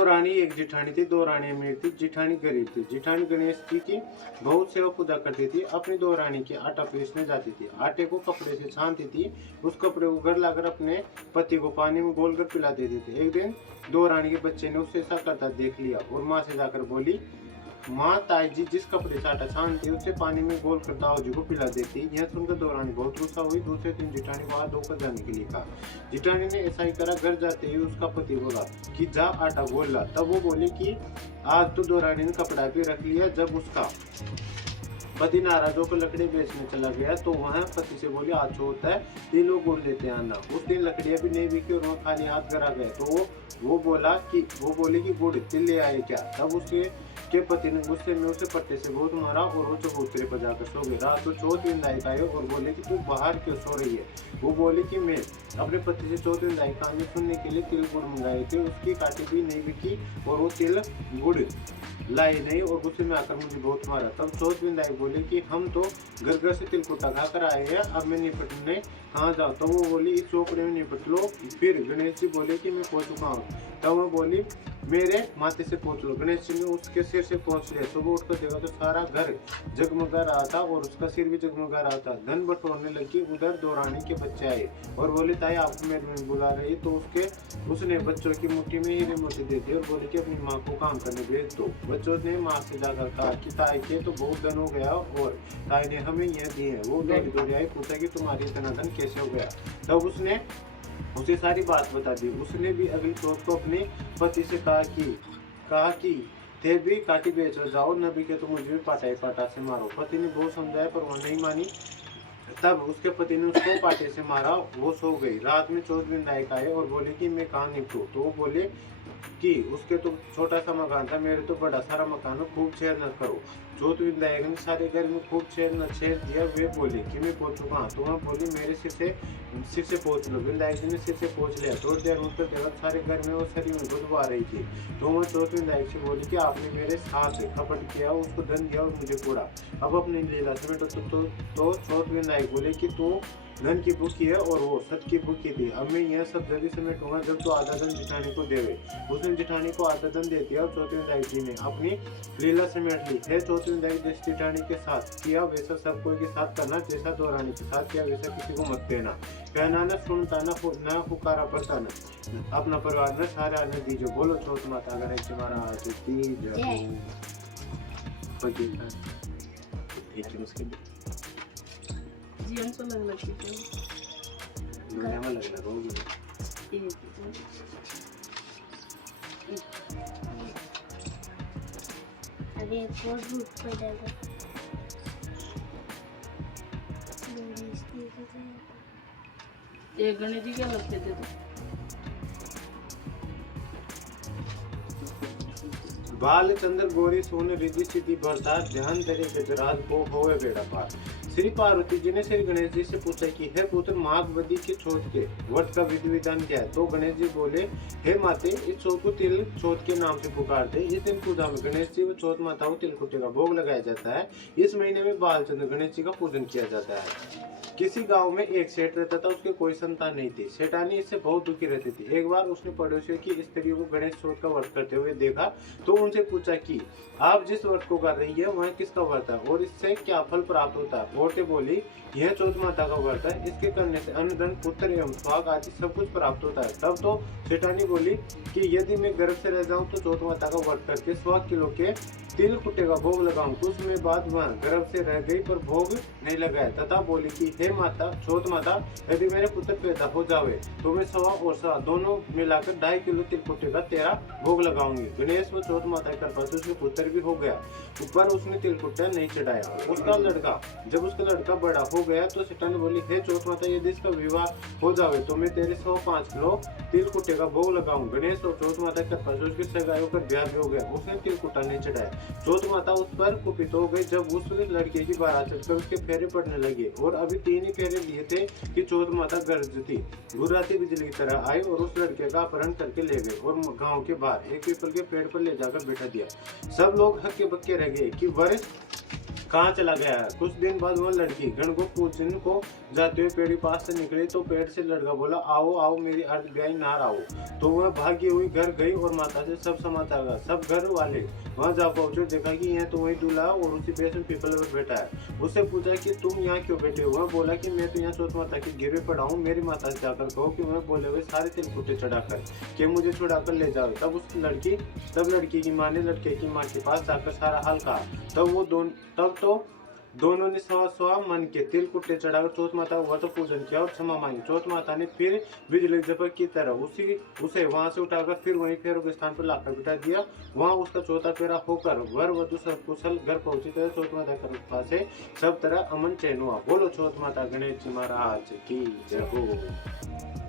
दो रानी एक जिठानी थी। दो रानी अमीर थी, जिठानी गरीब थी। जिठानी गणेश जी की बहुत सेवा पूजा करती थी। अपनी दो रानी की आटा पीसने जाती थी। आटे को कपड़े से छानती थी। उस कपड़े को घर लाकर अपने पति को पानी में घोल कर पिला देती थी। एक दिन दो रानी के बच्चे ने उसे ऐसा करता देख लिया और माँ से जाकर बोली, माँ ताई जी जिस कपड़े से आटा छानती उसे पानी में घोल कर ताऊ जी को पिला देती। यह सुनकर दो रानी बहुत गुस्सा हुई। दूसरे दिन जिठानी को हाथ धोकर जाने के लिए कहा। जिठानी ने ऐसा ही करा। घर जाते ही उसका पति बोला कि जा आटा घोल ला। तब वो बोली कि आज तो दो रानी ने कपड़ा भी रख लिया। जब उसका पति नाराज होकर लकड़ी बेचने चला गया तो वह पति से बोली, आज होता है ये लोग गुड़ लेते आना। उस दिन लकड़ियां भी नहीं बिकी और वह खाली हाथ घर आ गए। तो वो बोली कि गुड़ तिल ले आए क्या। तब उसके पति ने गुस्से में उसे पट्टे से बहुत मारा और वो चबूतरे पर जाकर सो गए। रात को चौथ विंदाई आए और बोले कि तू बाहर क्यों सो रही है। वो बोली कि मैं अपने पति से चौथ विंदाई कहानी सुनने के लिए तिल गुड़ मंगाए थे। उसकी काटी भी नहीं बिकी और वो तिल गुड़ लाई नहीं और गुस्से में आकर मुझे बहुत मारा। तब चौथ विंदाई बोले कि हम तो घर घर से तिलकुटा खाकर आए हैं, अब मैं निपटने कहाँ जाऊँ। तो वो बोली इस चौपड़े में निपट लो। फिर गणेश जी बोले कि मैं पहुँचू कहाँ। तब वो बोली मेरे माथे से पहुँच लो। गणेश जी ने उसके सिर से पहुँच लिया। सुबह उठकर देखा तो सारा घर जगमगा रहा था और उसका सिर भी जगमगा रहा था। धन बटोरने लगी। उधर दो रानी के बच्चे आए और बोले ताई आपको मेरे बुला रही। तो उसने बच्चों की मुट्ठी में हीरे मोती दे दिए और बोले कि अपनी माँ को काम करने भेज दो। बच्चों ने माँ से जाकर कहा कि ताई के तो बहुत धन हो गया और ताई ने हमें यह दिए हैं। वो दौड़ी दौड़ी आई, पूछा कि तुम्हारी इतना धन कैसे हो गया। तब उसने उसे सारी बात बता दी। उसने भी अगली चौथ को अपने पति से कहा कि थे भी काटी बेच जाओ, न बिके तो मुझे भी पाटा से मारो। पति ने बहुत समझाया पर वो नहीं मानी। तब उसके पति ने उसको पाटे से मारा। वो सो गई। रात में चौथ विंदायक आए और बोले कि मैं कहाँ निपटू। तो वो बोले कि उसके तो छोटा सा मकान था, मेरे तो बड़ा सारा मकान हो, खूब छेड़ न करो। चौथ विंदायक ने सारे घर में खूब छेड़ दिया। वे बोले कि मैं पहुंचू कहाँ। तो वह बोली मेरे सिर से पहुंच लो। विंदायक ने सिर से पहुंच लिया। थोड़ी देर उठकर देखा सारे घर में वो शरीर में बदबू आ रही थी। तो वह चौथ विंदायक से बोली कि आपने मेरे साथ कपट किया, उसको धन दिया और मुझे कूड़ा, अब अपनी लीला समेटो। तो चौथ विंदायक बोले कि तू धन की भूखी है और वो सत की भूखी थी। अब मैं यह सब जल्दी समेटूंगा जब तो आधा धन जिठानी को देवे। उसने जिठानी को आधा धन दे दिया और चौथी विंदाई जी ने अपनी लीला समेट ली है। चौथी विंदाई जिस जिठानी के साथ किया वैसा सब कोई के साथ करना, जैसा दो रानी के साथ किया वैसा किसी को मत देना। कहना न सुनता न पुकारा पड़ता न अपना परिवार न सारे आने दीजिए। बोलो चौथ माता गणेश महाराज की जय। जीवन को लग लगती है दुनिया में लगना होगी। अरे बहुत भूख पड़ जाएगा। ये गणेश जी क्या लगते थे तो बाल चंद्र गौरी सोने रिद्धि सिद्धि भरता ध्यान तेरे गजराज को होवे बेड़ा पार। श्री पार्वती जी ने श्री गणेश जी से पूछा कि हे पुत्र माघ वदी के चौथ के व्रत का विधि विधान क्या है। तो गणेश जी बोले हे माते इस चौथ को तिल चौथ के नाम से पुकारते। इस दिन पूजा में गणेश जी व चौथ माता को तिलकुटे का भोग लगाया जाता है। इस महीने में बालचंद्र गणेश जी का पूजन किया जाता है। किसी गांव में एक सेठ रहता था, उसके कोई संतान नहीं थी। सेठानी इससे बहुत दुखी रहती थी। एक बार उसने पड़ोसियों की स्त्रियों को गणेश चौथ का व्रत करते हुए देखा तो उनसे पूछा कि आप जिस व्रत को कर रही है वह किसका व्रत है और इससे क्या फल प्राप्त होता है। औरतें बोली यह चौथ माता का व्रत है, इसके करने से अन्न धन पुत्र एवं सुहाग आदि सब कुछ प्राप्त होता है। तब तो सेठानी बोली कि यदि मैं गर्भ से रह जाऊं तो चौथ माता का व्रत करके 100 किलो के तिल कुट्टे का भोग लगाऊं। कुछ समय बाद वह गर्भ से रह गई पर भोग नहीं लगाया तथा बोली कि हे माता चौथ माता यदि मेरे पुत्र पैदा हो जावे तो मैं 100 और 100 दोनों मिलाकर 2.5 किलो तिल कुट्टे का तेरा भोग लगाऊंगी। गणेश व चौथ माता की कृपा से उसके पुत्र भी हो गया, ऊपर उसने तिल कुट्टा नहीं चढ़ाया। जब उसका लड़का बड़ा हो गया तो सेठानी बोली हे चौथ माता यदि इसका विवाह हो जावे तो मैं तेरे 105 किलो तिल कुट्टे का भोग लगाऊं। गणेश और चौथ माता की कृपा से उसकी सगाई होकर ब्याह भी हो गया, उसने तिल कुट्टा नहीं चढ़ाया। चौथ माता उस पर कुपित हो गई जब उस लड़के की बारात चढ़कर उसके फेरे पड़ने लगे और अभी 3 ही फेरे दिए थे कि चौथ माता गर्ज थी। गुर्राती बिजली की तरह आई और उस लड़के का अपहरण करके ले गए और गांव के बाहर एक पीपल के पेड़ पर ले जाकर बैठा दिया। सब लोग हक्के बक्के रह गए कि वर कहाँ चला गया है। कुछ दिन बाद वह लड़की गण को पूजन को जाते हुए पेड़ के पास से निकले तो पेड़ से लड़का बोला, आओ आओ मेरी अर्ध ब्याही नार आओ। तो वह भागी हुई घर गई और माता से सब समाचार कहा। सब घर वाले वहां जा पहुंचे, देखा कि यह तो वही दूल्हा और उसी पेड़ में पीपल पर बैठा है। उससे पूछा कि तुम यहाँ क्यों बैठे हो? वह बोला कि मैं तो यहाँ चौथ माता के गिरवे पड़ा हूँ, मेरी माता से जाकर कहो कि वह बोले हुए सारे तिलकुटे चढ़ाकर कि मुझे छुड़ाकर ले जाओ। तब लड़की की माँ ने लड़के की माँ के पास जाकर सारा हाल कहा। तब तो दोनों ने स्व मन के तिलकुटे चढ़ाकर चौथ माता का व्रत पूजन किया और क्षमा मांगी। चौथ माता ने फिर बिजली झपक की तरह उसे वहां से उठाकर फिर वहीं फेरों के स्थान पर लाकर बिठा दिया। वहां उसका चौथा फेरा होकर वर वधु सब कुशल घर पहुंची। तरह चौथ माता की कृपा से सब तरह अमन चैन हुआ। बोलो चौथ माता गणेश जी महाराज की जय हो।